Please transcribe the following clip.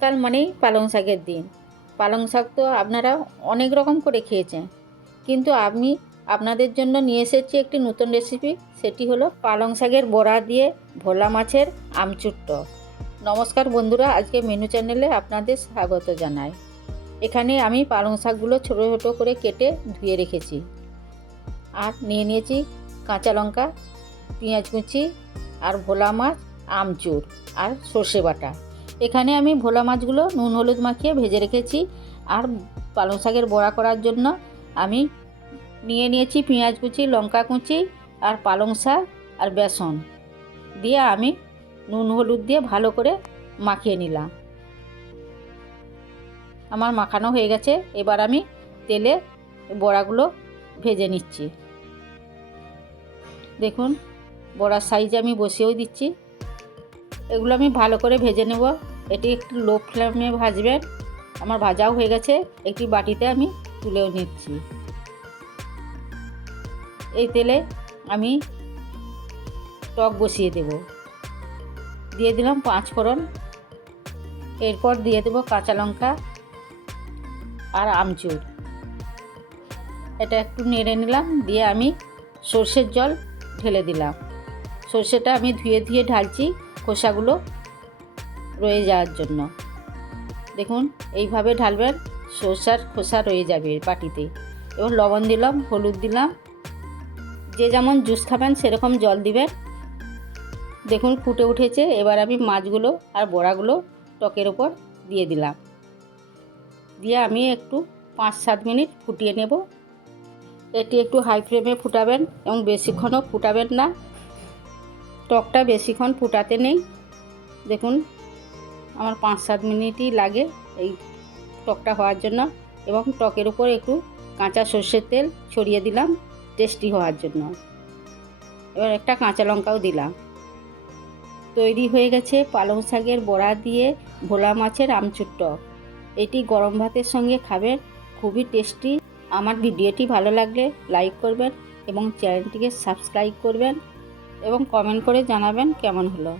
শীতকাল মানেই পালং শাকের দিন। পালং শাক তো আপনারা অনেক রকম করে খেয়েছেন। কিন্তু আমি আপনাদের জন্য নিয়ে এসেছি একটি নতুন রেসিপি সেটি হলো পালং শাকের বড়া দিয়ে ভোলা মাছের আমচুর নমস্কার বন্ধুরা, আজকে মেনু চ্যানেলে আপনাদের স্বাগত জানাই। এখানে আমি পালং শাকগুলো ছোটো ছোটো করে কেটে ধুয়ে রেখেছি। আর নিয়ে নিয়েছি কাঁচা লঙ্কা, পেঁয়াজ কুচি আর ভোলা মাছ, আমচুর আর সর্ষে বাটা। এখানে আমি ভোলা মাছগুলো নুন, হলুদ মাখিয়ে ভেজে রেখেছি। আর পালং শাকের বড়া করার জন্য আমি নিয়ে নিয়েছি পেঁয়াজ কুচি, লঙ্কা কুচি আর পালং শাক আর বেসন। দিয়ে আমি নুন, হলুদ দিয়ে ভালো করে মাখিয়ে নিলাম। আমার মাখানো হয়ে গেছে। এবার আমি তেলে বড়াগুলো ভেজে নিচ্ছি। দেখুন, বড়ার সাইজে আমি বসিয়েও দিচ্ছি। এগুলো আমি ভালো করে ভেজে নেব। এটি একটু লো ফ্লেমে ভাজবেন। আমার ভাজাও হয়ে গেছে, একটি বাটিতে আমি তুলেও নিচ্ছি। এই তেলে আমি টক বসিয়ে দেব। দিয়ে দিলাম পাঁচ ফোড়ন। এরপর দিয়ে দেবো কাঁচা লঙ্কা আর আমচুর। এটা একটু নেড়ে নিলাম, দিয়ে আমি সর্ষের জল ঢেলে দিলাম। সর্ষেটা আমি ধুয়ে ধুয়ে ঢালছি, খোসাগুলো রয়ে যাওয়ার জন্য। দেখুন, এইভাবে ঢালবেন, সর্ষার খোসা রয়ে যাবে বাটিতে। এবং লবণ দিলাম, হলুদ দিলাম। যে যেমন জুস খাবেন, সেরকম জল দিবেন। দেখুন, ফুটে উঠেছে। এবার আমি মাছগুলো আর বড়াগুলো টকের ওপর দিয়ে দিলাম। দিয়ে আমি একটু পাঁচ সাত মিনিট ফুটিয়ে নেব। এটি একটু হাই ফ্লেমে ফুটাবেন এবং বেশিক্ষণও ফুটাবেন না। টকটা বেশিক্ষণ ফুটাতে নেই। দেখুন আমার পাঁচ সাত মিনিটই লাগে এই টকটা হওয়ার জন্য এবং টকের উপর একটু কাঁচা সর্ষের তেল ছড়িয়ে দিলাম টেস্টি হওয়ার জন্য। এবার একটা কাঁচা লঙ্কাও দিলাম। তৈরি হয়ে গেছে পালং শাকের বড়া দিয়ে ভোলা মাছের আমচুর টক। এটি গরম ভাতের সঙ্গে খাবেন, খুবই টেস্টি আমার ভিডিওটি ভালো লাগলে লাইক করবেন এবং চ্যানেলটিকে সাবস্ক্রাইব করবেন এবং কমেন্ট করে জানাবেন কেমন হলো।